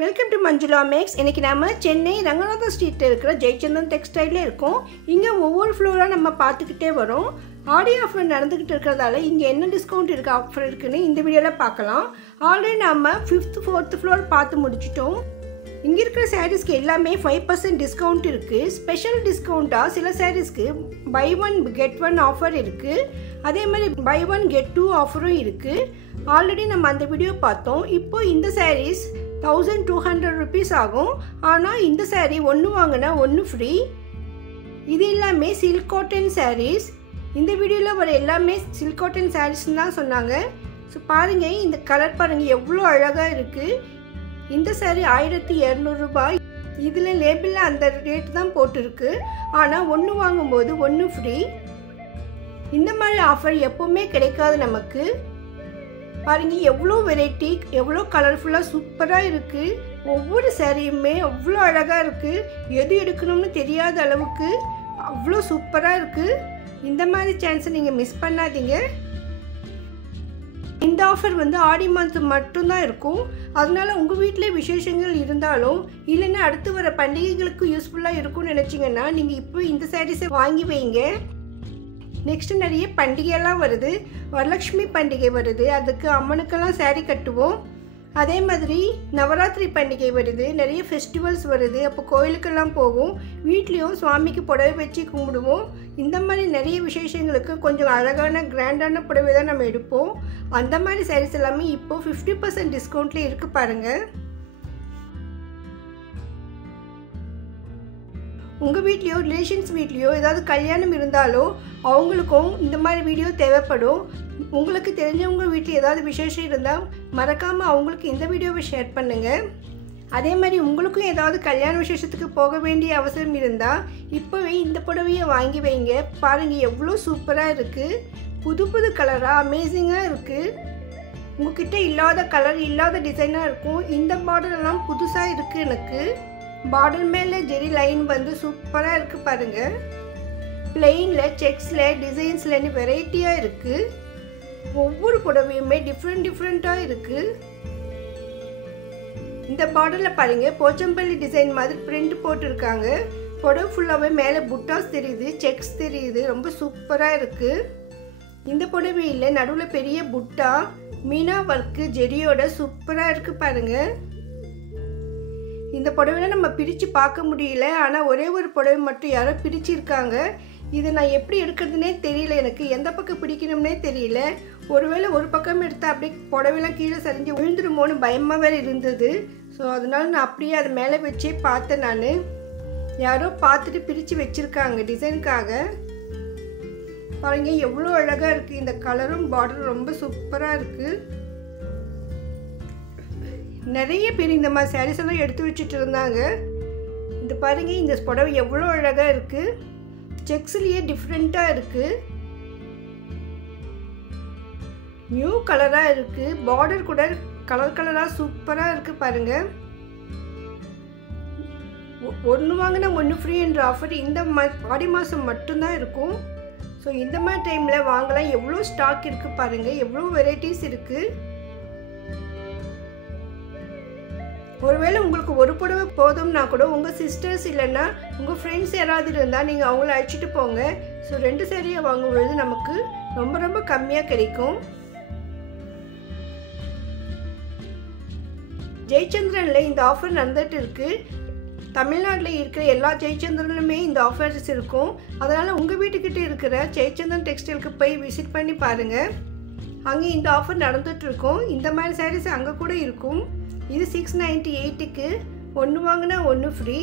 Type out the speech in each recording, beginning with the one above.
Welcome to Manjula maths. இன்றைக்கி நம்ம சென்னை ரங்கநாதன் ஸ்ட்ரீட்டில் இருக்கிற ஜெயச்சந்திரன் டெக்ஸ்டைலில் இருக்கோம். இங்கே ஒவ்வொரு ஃப்ளோராக நம்ம பார்த்துக்கிட்டே வரோம். ஆடி ஆஃபர் நடந்துக்கிட்டு இருக்கிறதால இங்கே என்ன டிஸ்கவுண்ட் இருக்குது, ஆஃபர் இருக்குதுன்னு இந்த வீடியோவில் பார்க்கலாம். ஆல்ரெடி நம்ம 5th 4th ஃப்ளோர் பார்த்து முடிச்சிட்டோம். இங்கே இருக்கிற சாரீஸ்க்கு எல்லாமே 5% டிஸ்கவுண்ட் இருக்குது. ஸ்பெஷல் டிஸ்கவுண்ட்டாக சில சாரீஸ்க்கு பை 1 கெட் 1 ஆஃபர் இருக்குது. அதே மாதிரி பை 1 கெட் 2 ஆஃபரும் இருக்குது. ஆல்ரெடி நம்ம அந்த வீடியோ பார்த்தோம். இப்போ இந்த சாரீஸ் 1200 rupees ஆகும். ஆனால் இந்த சாரீ ஒன்று வாங்கினா ஒன்று ஃப்ரீ. இது எல்லாமே சில்க் காட்டன் சாரீஸ். இந்த வீடியோவில் வர எல்லாமே சில்க் காட்டன் சாரீஸ்ன்னு தான் சொன்னாங்க. ஸோ பாருங்கள், இந்த கலர் பாருங்கள் எவ்வளோ அழகாக இருக்குது. இந்த சாரீ 1200 ரூபாய். இதில் லேபிளில் அந்த ரேட் தான் போட்டிருக்கு. ஆனால் ஒன்று வாங்கும்போது ஒன்று ஃப்ரீ. இந்த மாதிரி ஆஃபர் எப்போவுமே கிடைக்காது நமக்கு. பாருங்கள் எவ்வளோ வெரைட்டி, எவ்வளோ கலர்ஃபுல்லாக சூப்பராக இருக்குது. ஒவ்வொரு சாரியுமே அவ்வளோ அழகாக இருக்குது. எது எடுக்கணும்னு தெரியாத அளவுக்கு அவ்வளோ சூப்பராக இருக்குது. இந்த மாதிரி சான்ஸை நீங்கள் மிஸ் பண்ணாதீங்க. இந்த ஆஃபர் வந்து ஆடி மந்த் மட்டும்தான் இருக்கும். அதனால உங்கள் வீட்டில் விசேஷங்கள் இருந்தாலும் இல்லைன்னா அடுத்து வர பண்டிகைகளுக்கு யூஸ்ஃபுல்லாக இருக்கும்னு நினச்சிங்கன்னா நீங்கள் இப்போ இந்த சாரீஸை வாங்கி வைங்க. நெக்ஸ்ட்டு நிறைய பண்டிகையெல்லாம் வருது. வரலட்சுமி பண்டிகை வருது, அதுக்கு அம்மனுக்கெல்லாம் சாரீ கட்டுவோம். அதே மாதிரி நவராத்திரி பண்டிகை வருது, நிறைய ஃபெஸ்டிவல்ஸ் வருது. அப்போ கோயிலுக்கெல்லாம் போவோம், வீட்லேயும் சுவாமிக்கு புடவை வச்சு கும்பிடுவோம். இந்த மாதிரி நிறைய விசேஷங்களுக்கு கொஞ்சம் அழகான கிராண்டான புடவை தான் நம்ம எடுப்போம். அந்த மாதிரி சாரீஸ் எல்லாமே இப்போது 50% டிஸ்கவுண்ட்லேயே இருக்குது பாருங்கள். உங்கள் வீட்லேயோ ரிலேஷன்ஸ் வீட்லேயோ ஏதாவது கல்யாணம் இருந்தாலோ அவங்களுக்கும் இந்த மாதிரி வீடியோ தேவைப்படும். உங்களுக்கு தெரிஞ்சவங்க வீட்டில் ஏதாவது விசேஷம் இருந்தால் மறக்காமல் அவங்களுக்கு இந்த வீடியோவை ஷேர் பண்ணுங்கள். அதே மாதிரி உங்களுக்கும் ஏதாவது கல்யாண விசேஷத்துக்கு போக வேண்டிய அவசரம் இருந்தால் இப்போவே இந்த புடவையை வாங்கி வைங்க. பாருங்கள் எவ்வளோ சூப்பராக இருக்குது. புது புது கலராக அமேசிங்காக இருக்குது. உங்ககிட்ட இல்லாத கலர், இல்லாத டிசைனாக இருக்கும். இந்த மாடலெல்லாம் புதுசாக இருக்குது. எனக்கு பார்டர் மேலே ஜெரி லைன் வந்து சூப்பராக இருக்குது பாருங்கள். பிளெயினில், செக்ஸில், டிசைன்ஸ்லன்னு வெரைட்டியாக இருக்குது. ஒவ்வொரு புடவையுமே டிஃப்ரெண்ட்டாக இருக்குது. இந்த பார்டரில் பாருங்கள், போச்சம்பள்ளி டிசைன் மாதிரி பிரிண்ட் போட்டிருக்காங்க. புடவை ஃபுல்லாகவே மேலே புட்டாஸ் தெரியுது, செக்ஸ் தெரியுது. ரொம்ப சூப்பராக இருக்குது. இந்த புடவையில் நடுவில் பெரிய புட்டா, மீனா ஒர்க்கு ஜெரியோட சூப்பராக இருக்குது பாருங்கள். இந்த புடவையில் நம்ம பிரித்து பார்க்க முடியல. ஆனால் ஒரே ஒரு புடவை மட்டும் யாரோ பிரிச்சிருக்காங்க. இதை நான் எப்படி எடுக்கிறதுனே தெரியல. எனக்கு எந்த பக்கம் பிடிக்கணும்னே தெரியல. ஒருவேளை ஒரு பக்கம் எடுத்தால் அப்படியே புடவைலாம் கீழே சரிஞ்சு விழுந்துருமோன்னு பயமாக வேறு இருந்தது. ஸோ அதனால நான் அப்படியே அதை மேலே வச்சே பார்த்தேன். நான் யாரோ பார்த்துட்டு பிரித்து வச்சுருக்காங்க டிசைனுக்காக. பாருங்கள் எவ்வளோ அழகாக இருக்குது. இந்த கலரும் பார்டரும் ரொம்ப சூப்பராக இருக்குது. நிறைய பேர் இந்த மாதிரி சாரீஸ் எல்லாம் எடுத்து வச்சுட்டு இருந்தாங்க. இந்த பாருங்க, இந்த புடவை எவ்வளோ அழகாக இருக்குது. செக்ஸ்லேயே டிஃப்ரெண்ட்டாக இருக்குது. நியூ கலராக இருக்குது. பார்டர் கூட கலராக சூப்பராக இருக்குது பாருங்கள். ஒன்று வாங்கினா ஒன்று ஃப்ரீ என்ற ஆஃபர் இந்த ஆடி மாதம் மட்டும்தான் இருக்கும். ஸோ இந்த மாதிரி டைமில் வாங்கலாம். எவ்வளோ ஸ்டாக் இருக்குது பாருங்கள், எவ்வளோ வெரைட்டிஸ் இருக்குது. ஒருவேளை உங்களுக்கு ஒரு புடவை போதும்னா கூட உங்கள் சிஸ்டர்ஸ் இல்லைன்னா உங்கள் ஃப்ரெண்ட்ஸ் யாராவது இருந்தால் நீங்கள் அவங்கள அழைச்சிட்டு போங்க. ஸோ 2 சாரியை வாங்கும்பொழுது நமக்கு ரொம்ப கம்மியாக கிடைக்கும். ஜெயச்சந்திரனில் இந்த ஆஃபர் நடந்துட்டு இருக்குது. தமிழ்நாட்டில் இருக்கிற எல்லா ஜெயச்சந்திரனுமே இந்த ஆஃபர்ஸ் இருக்கும். அதனால் உங்கள் வீட்டுக்கிட்ட இருக்கிற ஜெயச்சந்திரன் டெக்ஸ்டைலுக்கு போய் விசிட் பண்ணி பாருங்கள். அங்கே இந்த ஆஃபர் நடந்துகிட்ருக்கும். இந்த மாதிரி சாரீஸ் அங்கே கூட இருக்கும். இது 698க்கு ஒன்று வாங்கினா ஒன்று ஃப்ரீ.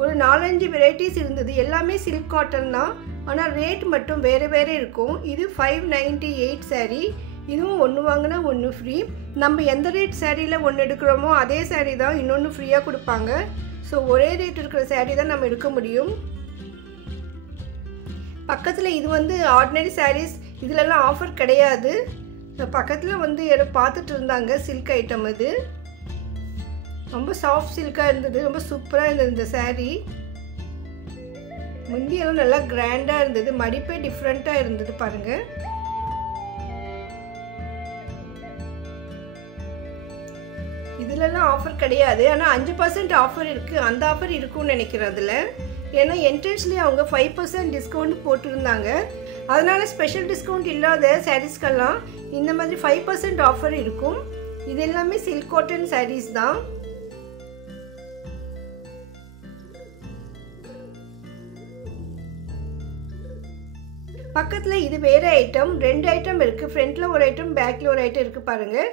ஒரு 4-5 வெரைட்டிஸ் இருந்தது. எல்லாமே சில்க் காட்டன் தான். ஆனால் ரேட் மட்டும் வேறு இருக்கும். இது 598 சாரீ. இதுவும் ஒன்று வாங்கினா ஒன்று ஃப்ரீ. நம்ம எந்த ரேட் சாரியில் ஒன்று எடுக்கிறோமோ அதே சாரீ தான் இன்னொன்று ஃப்ரீயாக கொடுப்பாங்க. ஸோ ஒரே ரேட் இருக்கிற சாரீ தான் நம்ம எடுக்க முடியும். பக்கத்தில் இது வந்து ஆர்டினரி சாரீஸ், இதிலெல்லாம் ஆஃபர் கிடையாது. பக்கத்தில் வந்து யாரோ பார்த்துட்டு இருந்தாங்க சில்க் ஐட்டம். அது ரொம்ப சாஃப்ட் சில்காக இருந்தது, ரொம்ப சூப்பராக இருந்தது இந்த சாரீ. முந்தியெல்லாம் நல்லா கிராண்டாக இருந்தது, மடிப்பே டிஃப்ரெண்ட்டாக இருந்தது பாருங்கள். இதிலெல்லாம் ஆஃபர் கிடையாது, ஆனால் 5% ஆஃபர் இருக்குது. அந்த ஆஃபர் இருக்கும்னு நினைக்கிறேன் அதில். ஏன்னா என்ட்ரன்ஸ்லேயே அவங்க 5% டிஸ்கவுண்ட் போட்டிருந்தாங்க. அதனால் ஸ்பெஷல் டிஸ்கவுண்ட் இல்லாத சாரீஸ்க்கெல்லாம் இந்த மாதிரி 5% ஆஃபர் இருக்கும். இது எல்லாமே சில்க் காட்டன் சாரீஸ் தான். பக்கத்தில் இது வேறு ஐட்டம், 2 ஐட்டம் இருக்குது. ஃப்ரண்ட்டில் ஒரு ஐட்டம், பேக்கில் ஒரு ஐட்டம் இருக்குது பாருங்கள்.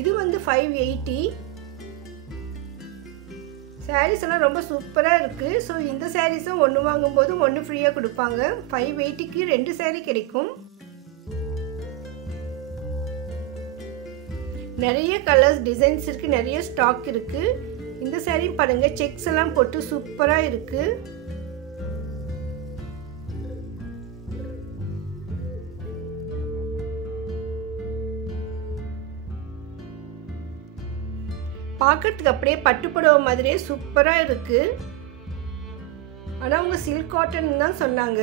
இது வந்து 580. சாரீஸ் எல்லாம் ரொம்ப சூப்பராக இருக்குது. ஸோ இந்த சாரீஸும் ஒன்று வாங்கும்போது ஒன்று ஃப்ரீயாக கொடுப்பாங்க. 580க்கு 2 சாரீ கிடைக்கும். நிறைய கலர்ஸ் டிசைன்ஸ் இருக்குது, நிறைய ஸ்டாக் இருக்குது. இந்த சாரீ பாருங்கள், செக்ஸ் எல்லாம் போட்டு சூப்பராக இருக்குது. பார்க்கறதுக்கு அப்படியே பட்டுப்புடவை மாதிரியே சூப்பராக இருக்குது. ஆனால் அவங்க சில்க் காட்டன் தான் சொன்னாங்க.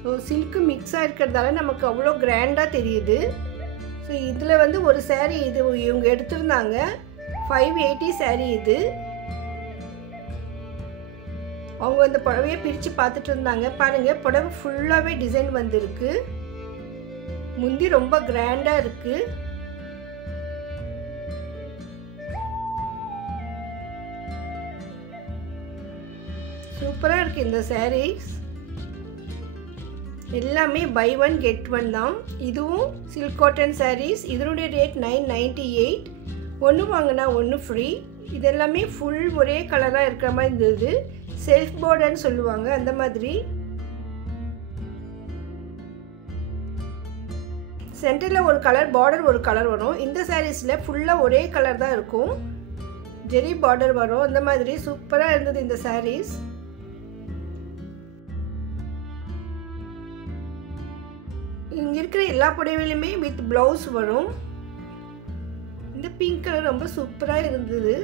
ஸோ சில்க்கு மிக்ஸாக இருக்கிறதால நமக்கு அவ்வளோ கிராண்டாக தெரியுது. ஸோ இதில் வந்து ஒரு சாரீ இது இவங்க எடுத்திருந்தாங்க, 580 சாரீ இது. அவங்க அந்த புடவையை பிரித்து பார்த்துட்டு இருந்தாங்க. பாருங்கள், புடவை ஃபுல்லாகவே டிசைன் வந்திருக்கு. முந்தி ரொம்ப கிராண்டாக இருக்குது. சூப்பராக இருக்குது இந்த சாரீஸ். எல்லாமே பை 1 கெட் 1 தான். இதுவும் சில்க் காட்டன் சாரீஸ். இதனுடைய ரேட் 998. ஒன்று வாங்கினா ஒன்று ஃப்ரீ. இதெல்லாமே ஃபுல் ஒரே கலராக இருக்கிற மாதிரி இருந்தது. செல்ஃப் பார்டர்னு சொல்லுவாங்க, அந்த மாதிரி. சென்டரில் ஒரு கலர், பார்டர் ஒரு கலர் வரும். இந்த சாரீஸில் ஃபுல்லாக ஒரே கலர் தான் இருக்கும், ஜெரி பார்டர் வரும். அந்த மாதிரி சூப்பராக இருந்தது இந்த சாரீஸ். இங்கே இருக்கிற எல்லா புடவையிலுமே வித் ப்ளவுஸ் வரும். இந்த பிங்க் கலர் ரொம்ப சூப்பராக இருந்தது.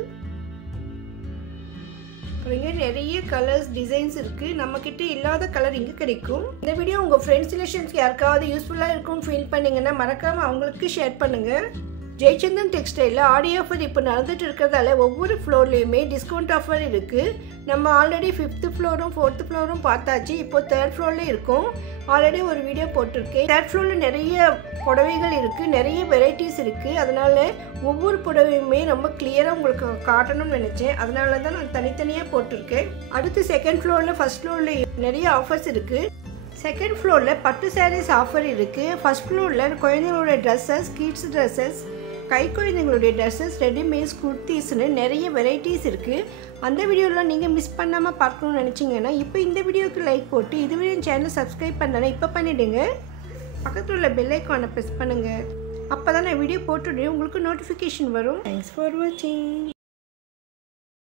பாருங்க, நிறைய கலர்ஸ் டிசைன்ஸ் இருக்குது. நம்மக்கிட்ட இல்லாத கலர் இங்கே கிடைக்கும். இந்த வீடியோ உங்கள் ஃப்ரெண்ட்ஸ் ரிலேஷன்ஸ்க்கு யாருக்காவது யூஸ்ஃபுல்லாக இருக்கும்னு ஃபீல் பண்ணிங்கன்னா மறக்காமல் அவங்களுக்கு ஷேர் பண்ணுங்கள். ஜெயச்சந்தன் டெக்ஸ்டைலில் ஆடி ஆஃபர் இப்போ நடந்துட்டு இருக்கிறதால ஒவ்வொரு ஃப்ளோர்லேயுமே டிஸ்கவுண்ட் ஆஃபர் இருக்குது. நம்ம ஆல்ரெடி 5th ஃப்ளோரும் 4th ஃப்ளோரும் பார்த்தாச்சு. இப்போ 3rd ஃப்ளோரில் இருக்கும். ஆல்ரெடி ஒரு வீடியோ போட்டிருக்கேன். 3rd ஃப்ளோரில் நிறைய புடவைகள் இருக்குது, நிறைய வெரைட்டிஸ் இருக்குது. அதனால் ஒவ்வொரு புடவையுமே ரொம்ப கிளியராக உங்களுக்கு காட்டணும்னு நினச்சேன். அதனால தான் நான் தனித்தனியாக போட்டிருக்கேன். அடுத்து 2nd ஃப்ளோரில் 1st ஃப்ளோரில் நிறைய ஆஃபர்ஸ் இருக்குது. 2nd ஃப்ளோரில் பட்டு சாரீஸ் ஆஃபர் இருக்குது. 1st ஃப்ளோரில் குழந்தைங்களோட ட்ரெஸ்ஸஸ், கிட்ஸ் ட்ரெஸ்ஸஸ், கை குழந்தைங்களுடைய ட்ரெஸ்ஸஸ், ரெடிமேட்ஸ், குர்த்திஸ்னு நிறைய வெரைட்டிஸ் இருக்குது. அந்த வீடியோலாம் நீங்கள் மிஸ் பண்ணாமல் பார்க்கணும்னு நினச்சிங்கன்னா இப்போ இந்த வீடியோக்கு லைக் போட்டு இதுவரை என் சேனலை சப்ஸ்கிரைப் பண்ணனா இப்போ பண்ணிவிடுங்க. பக்கத்தில் உள்ள பெல் ஐக்கானை ப்ரெஸ் பண்ணுங்கள். அப்போ தான் நான் வீடியோ போட்டுவிட்டு உங்களுக்கு நோட்டிஃபிகேஷன் வரும். தேங்க்ஸ் ஃபார் வாட்சிங்.